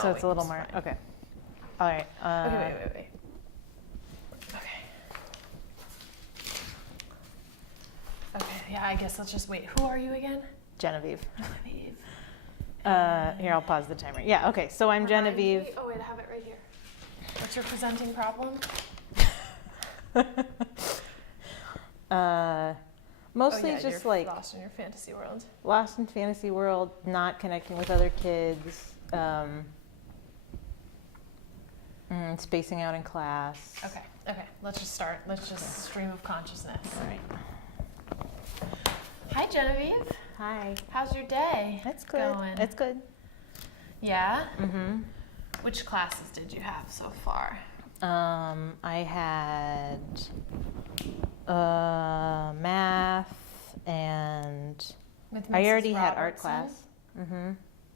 So it's a little more, okay. All right. Okay, wait. Okay. Okay, yeah, I guess let's just wait. Who are you again? Genevieve. Genevieve. Here, I'll pause the timer. Yeah, okay, so I'm Remind Genevieve. me- Oh, wait, I have it right here. What's your presenting problem? Mostly you're just like lost in your fantasy world. lost in fantasy world, not connecting with other kids, spacing out in class. Okay, let's just start. Let's just stream of consciousness. All right. Hi, Genevieve. Hi. How's your day? It's good. Going? It's good. Yeah? Mm-hmm. Which classes did you have so far? I had math and With I Mrs. already had art Robertson? class. Mm-hmm.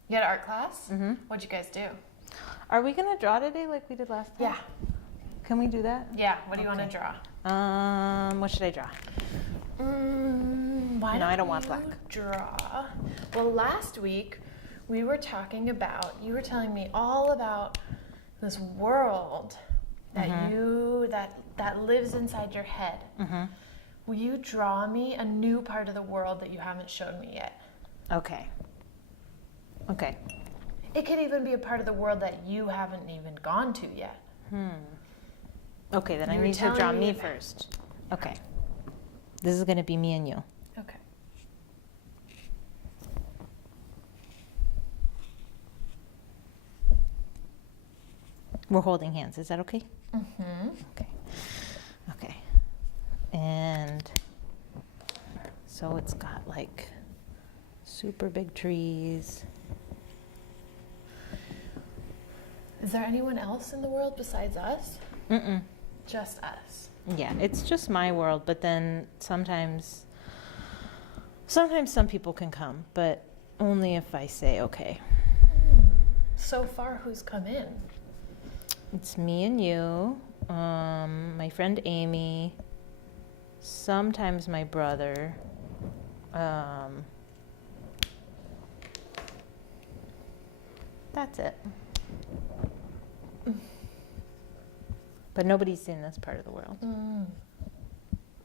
You had art class? Mm-hmm. What'd you guys do? Are we gonna draw today like we did last time? Yeah. Can we do that? Yeah, what do you want Okay. to draw? What should I draw? Why No, I don't you want black. Draw. Well, last week we were talking about, you were telling me all about this world that that lives inside your head. Mm-hmm. Will you draw me a new part of the world that you haven't shown me yet? Okay. Okay. It could even be a part of the world that you haven't even gone to yet. Okay, then You I were need to telling draw me me about- first. Okay. This is gonna be me and you. Okay. We're holding hands. Is that okay? Mm-hmm. Okay. Okay. And so it's got like super big trees. Is there anyone else in the world besides us? Mm-mm. Just us. Yeah, it's just my world, but then sometimes some people can come, but only if I say okay. So far, who's come in? It's me and you, my friend Amy, sometimes my brother, that's it. But nobody's seen this part of the world.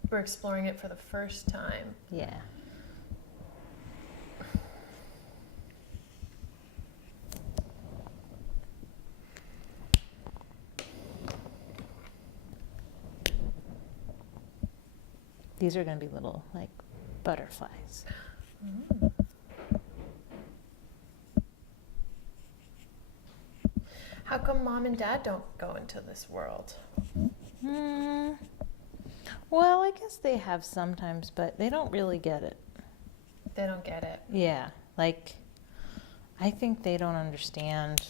We're exploring it for the first time. Yeah. These are going to be little, like, butterflies. How come mom and dad don't go into this world? Well, I guess they have sometimes, but they don't really get it. They don't get it. Yeah, like, I think they don't understand.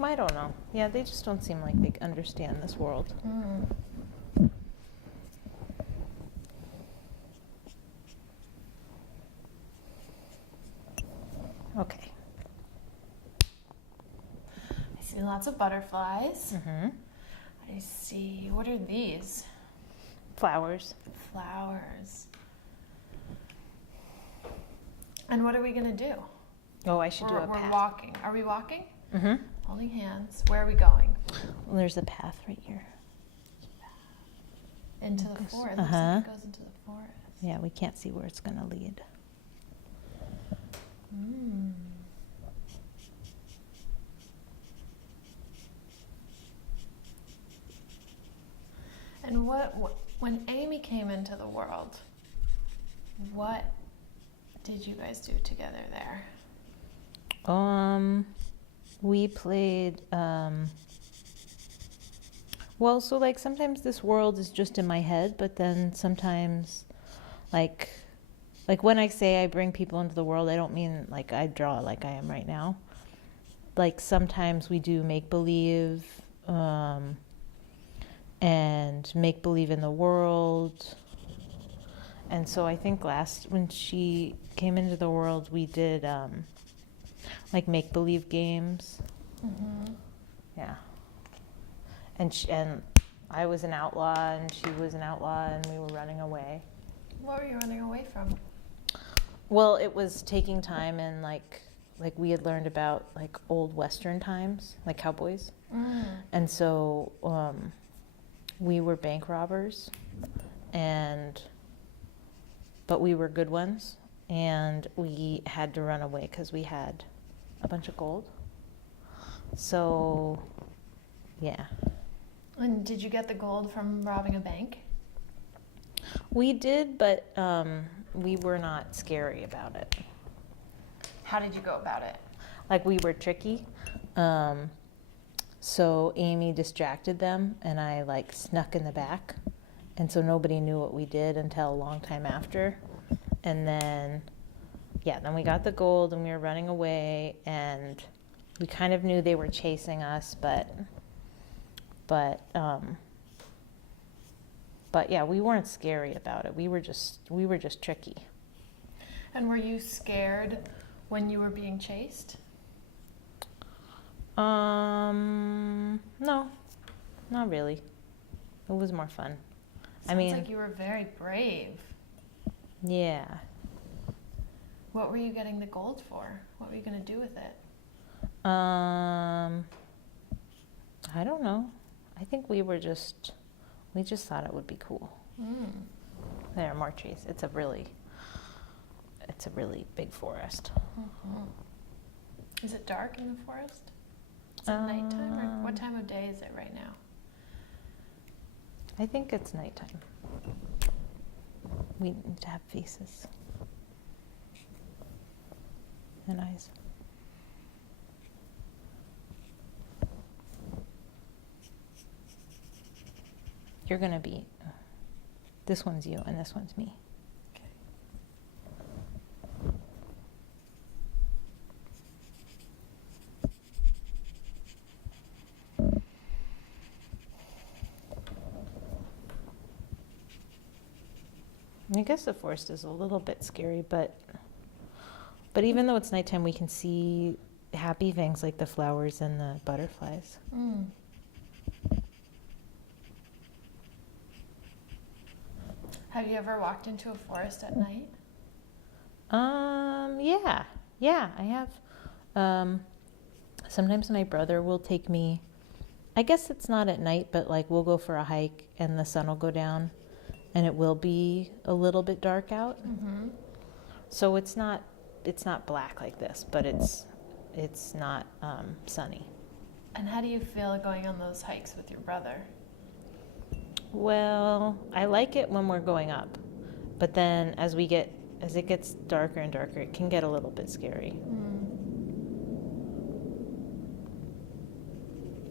I don't know. Yeah, they just don't seem like they understand this world. Okay. I see lots of butterflies. Mm-hmm. I see, what are these? Flowers. Flowers. And what are we gonna do? Oh, I should do We're a path. walking. Are we walking? Mm-hmm. Holding hands. Where are we going? Well, there's a path right here. Into the forest. Looks Uh-huh. like it goes into the forest. Yeah, we can't see where it's going to lead. And when Amy came into the world, what did you guys do together there? We played, well, so like sometimes this world is just in my head, but then sometimes like when I say I bring people into the world, I don't mean like I draw like I am right now. Like sometimes we do make believe, and make believe in the world. And so I think when she came into the world, we did like make believe games. Yeah. And I was an outlaw and she was an outlaw and we were running away. What were you running away from? Well, it was taking time, and like we had learned about like old Western times, like cowboys. And so we were bank robbers, but we were good ones, and we had to run away because we had a bunch of gold. So, yeah. And did you get the gold from robbing a bank? We did, but we were not scary about it. How did you go about it? Like, we were tricky. So Amy distracted them, and I like snuck in the back, and so nobody knew what we did until a long time after. And then we got the gold, and we were running away, and we kind of knew they were chasing us, but yeah, we weren't scary about it. We were just tricky. And were you scared when you were being chased? No, not really. It was more fun. Sounds like you were very brave. Yeah. What were you getting the gold for? What were you going to do with it? I don't know. I think we just thought it would be cool. There are more trees. It's a really big forest. Is it dark in the forest? Is it nighttime, or what time of day is it right now? I think it's nighttime. We need to have faces and eyes. You're gonna be, this one's you and this one's me. Okay. I guess the forest is a little bit scary, but even though it's nighttime, we can see happy things like the flowers and the butterflies. Have you ever walked into a forest at night? Yeah, I have. Sometimes my brother will take me, I guess it's not at night, but like we'll go for a hike and the sun will go down and it will be a little bit dark out. So it's not black like this, but it's not sunny. And how do you feel going on those hikes with your brother? Well, I like it when we're going up, but then as it gets darker and darker, it can get a little bit scary.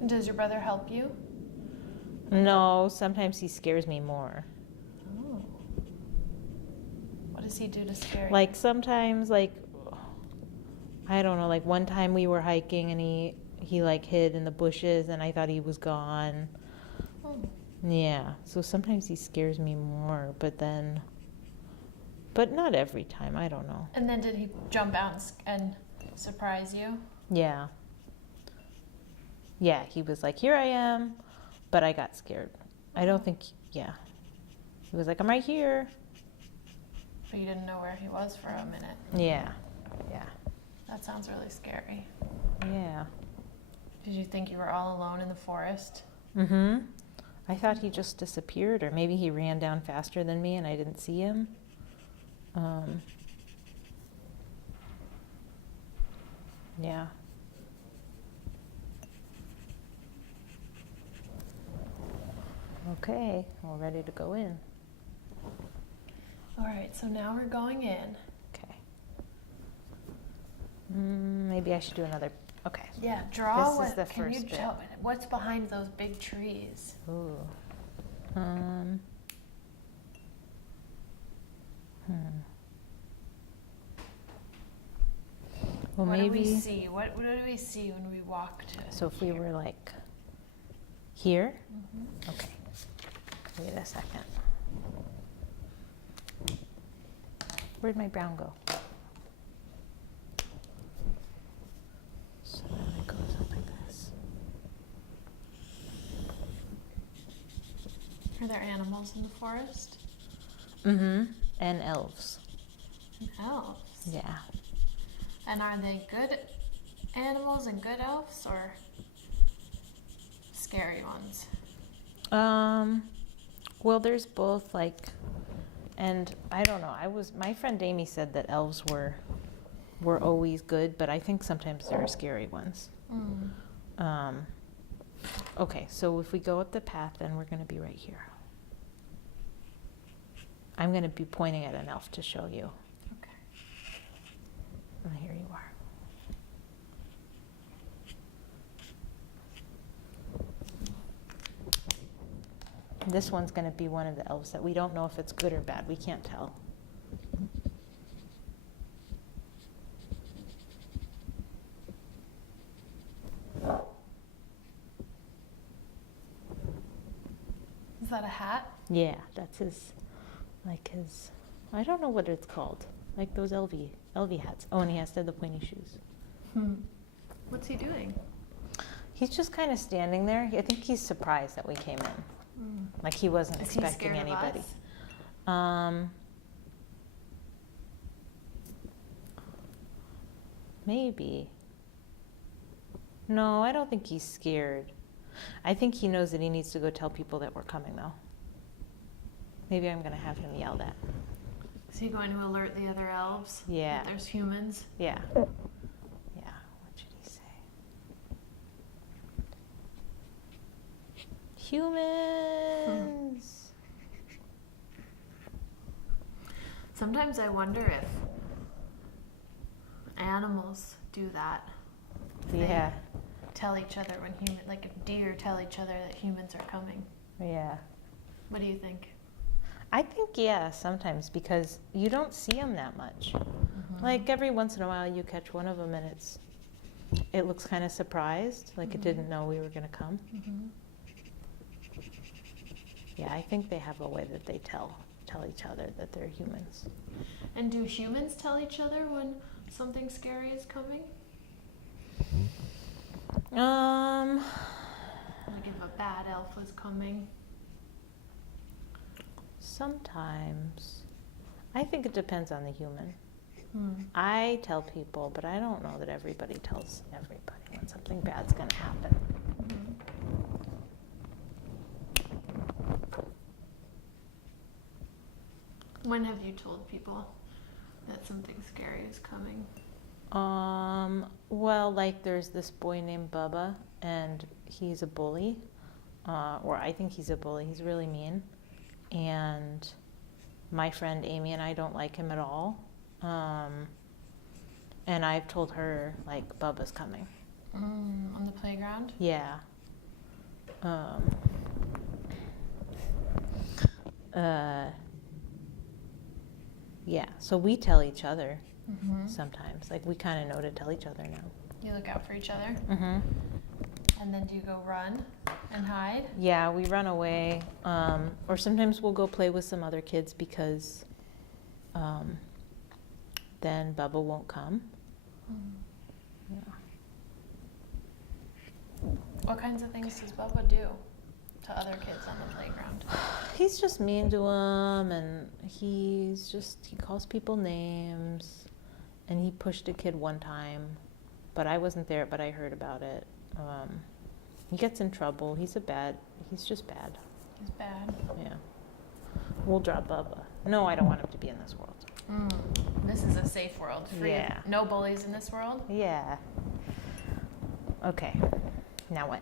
Does your brother help you? No, sometimes he scares me more. Oh. What does he do to scare you? Like sometimes, like, I don't know, like one time we were hiking and he like hid in the bushes and I thought he was gone. Yeah, so sometimes he scares me more, but not every time, I don't know. And then did he jump out and surprise you? Yeah. Yeah, he was like, here I am, but I got scared. I don't think, yeah. He was like, I'm right here. But you didn't know where he was for a minute. Yeah. That sounds really scary. Yeah. Did you think you were all alone in the forest? I thought he just disappeared, or maybe he ran down faster than me and I didn't see him. Yeah. Okay, we're ready to go in. All right, so now we're going in. Okay. Maybe I should do another. Okay. Yeah, draw This is the can you first bit. tell what's behind those big trees? Ooh. Well, What maybe. do we see? What do we see when we walk to? So if we were like here. Okay. Wait a second. Where'd my brown go? So then it goes up like this. Are there animals in the forest? And elves. And elves. Yeah. And are they good animals and good elves, or scary ones? Well, there's both, like, and I don't know. My friend Amy said that elves were always good, but I think sometimes there are scary ones. Okay, so if we go up the path, then we're going to be right here. I'm going to be pointing at an elf to show you. Okay. And here you are. This one's going to be one of the elves that we don't know if it's good or bad. We can't tell. Is that a hat? Yeah, that's his, I don't know what it's called. Like those LV hats. Oh, and he has to have the pointy shoes. What's he doing? He's just kind of standing there. I think he's surprised that we came in. Like he wasn't Is he expecting scared of anybody. us? Maybe. No, I don't think he's scared. I think he knows that he needs to go tell people that we're coming, though. Maybe I'm going to have him yelled at. Is he going to alert the other elves? Yeah. That there's humans? Yeah. Yeah. What should he say? Humans! Sometimes I wonder if animals do that. Yeah. Tell each other when like if deer tell each other that humans are coming. Yeah. What do you think? I think, yeah, sometimes, because you don't see them that much. Like every once in a while you catch one of them and it looks kind of surprised, like it didn't know we were going to come. Yeah, I think they have a way that they tell each other that they're humans. And do humans tell each other when something scary is coming? Like if a bad elf was coming? Sometimes. I think it depends on the human. I tell people, but I don't know that everybody tells everybody when something bad's going to happen. When have you told people that something scary is coming? Well, like there's this boy named Bubba, and he's a bully, or I think he's a bully. He's really mean, and my friend Amy and I don't like him at all. And I've told her, like, Bubba's coming. On the playground? Yeah. Yeah, so we tell each other sometimes. Like, we kind of know to tell each other now. You look out for each other? And then do you go run and hide? Yeah, we run away. Or sometimes we'll go play with some other kids because then Bubba won't come. Yeah. What kinds of things does Bubba do to other kids on the playground? He's just mean to them, and he calls people names, and he pushed a kid one time, but I wasn't there, but I heard about it. He gets in trouble. He's just bad. He's bad. Yeah. We'll drop Bubba. No, I don't want him to be in this world. This is a safe world. Free of no bullies in this world? Yeah. Okay. Now what?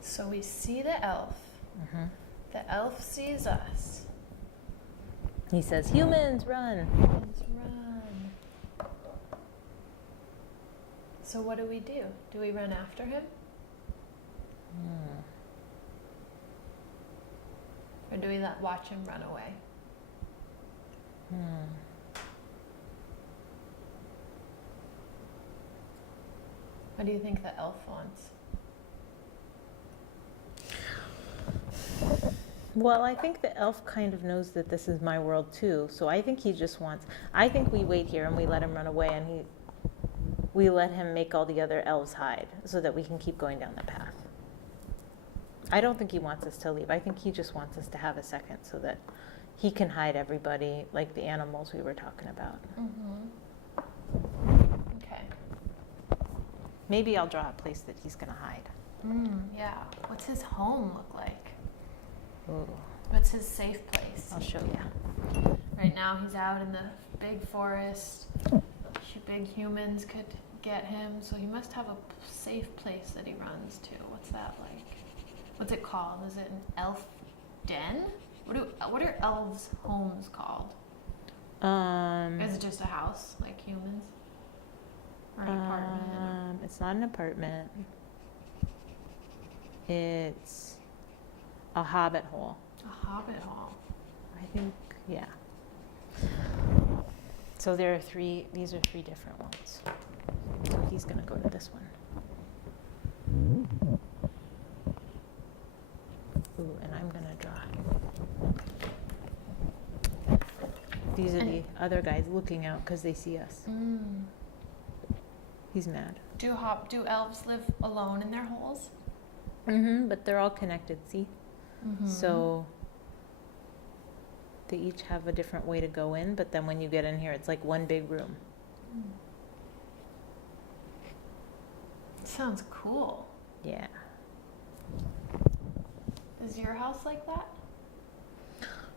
So we see the elf. The elf sees us. He says, humans, run. Let's run. So what do? Do we run after him? Or do we watch him run away? What do you think the elf wants? Well, I think the elf kind of knows that this is my world too, so I think he just wants, I think we wait here and we let him run away, and we let him make all the other elves hide so that we can keep going down the path. I don't think he wants us to leave. I think he just wants us to have a second so that he can hide everybody, like the animals we were talking about. Okay. Maybe I'll draw a place that he's gonna hide. Yeah. What's his home look like? Ooh, What's his safe place? I'll show you. Right now he's out in the big forest. Big humans could get him, so he must have a safe place that he runs to. What's that like? What's it called? Is it an elf den? What are elves' homes called? Is it just a house like humans? Or an apartment? It's not an apartment. It's a hobbit hole. A hobbit hole. I think, yeah. So there are these are three different ones. So he's gonna go to this one. Ooh, and I'm gonna draw. These are the other guys looking out because they see us. He's mad. Do elves live alone in their holes? But they're all connected, see? So they each have a different way to go in, but then when you get in here, it's like one big room. Sounds cool. Yeah. Is your house like that?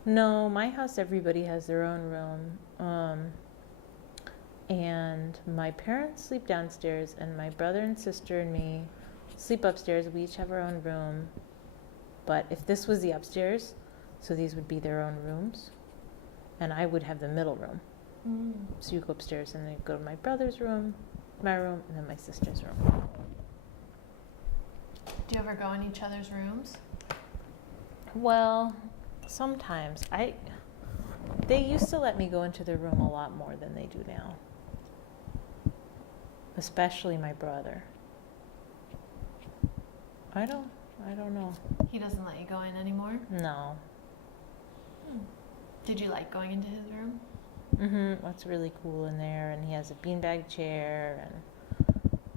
No, my house, everybody has their own room. And my parents sleep downstairs, and my brother and sister and me sleep upstairs. We each have our own room. But if this was the upstairs, so these would be their own rooms, and I would have the middle room. So you go upstairs and then you go to my brother's room, my room, and then my sister's room. Do you ever go in each other's rooms? Well, sometimes. They used to let me go into their room a lot more than they do now. Especially my brother. I don't know. He doesn't let you go in anymore? No. Did you like going into his room? That's really cool in there, and he has a beanbag chair,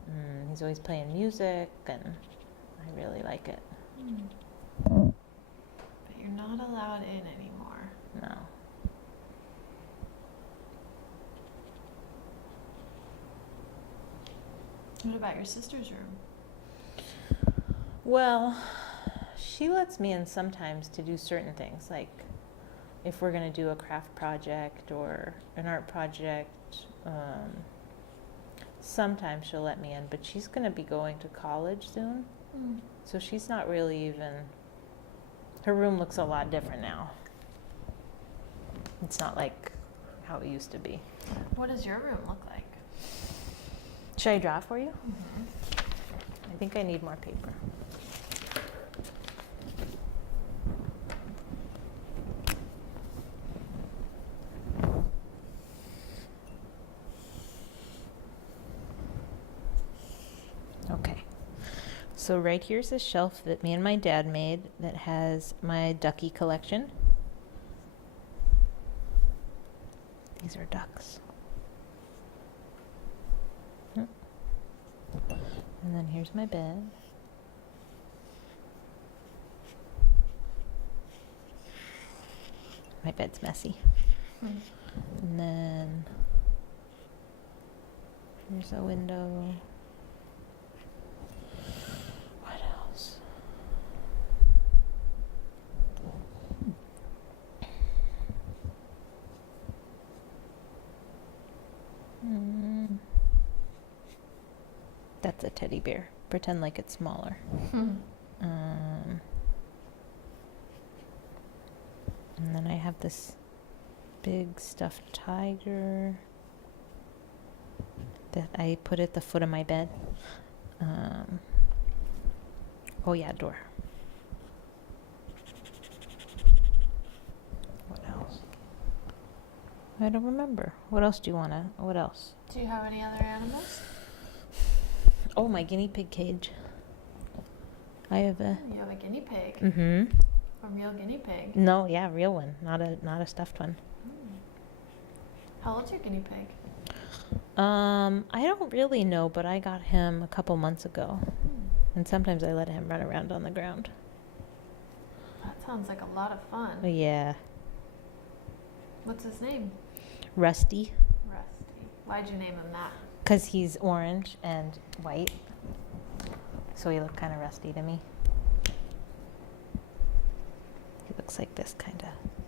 and he's always playing music, and I really like it. But you're not allowed in anymore. No. What about your sister's room? Well, she lets me in sometimes to do certain things, like if we're going to do a craft project or an art project. Sometimes she'll let me in, but she's going to be going to college soon, so she's not really even. Her room looks a lot different now. It's not like how it used to be. What does your room look like? Should I draw for you? I think I need more paper. Okay. So right here's a shelf that me and my dad made that has my ducky collection. These are ducks. And then here's my bed. My bed's messy. And then here's a window. What else? That's a teddy bear. Pretend like it's smaller. And then I have this big stuffed tiger that I put at the foot of my bed. Oh yeah, door. What else? I don't remember. What else do you what else? Do you have any other animals? Oh, my guinea pig cage. I have a. You have a guinea pig. Mm-hmm. A real guinea pig. No, yeah, real one, not a stuffed one. How old's your guinea pig? I don't really know, but I got him a couple months ago, and sometimes I let him run around on the ground. That sounds like a lot of fun. Yeah. What's his name? Rusty, Rusty. Why'd you name him that? because he's orange and white. So he looked kind of rusty to me. He looks like this, kind of.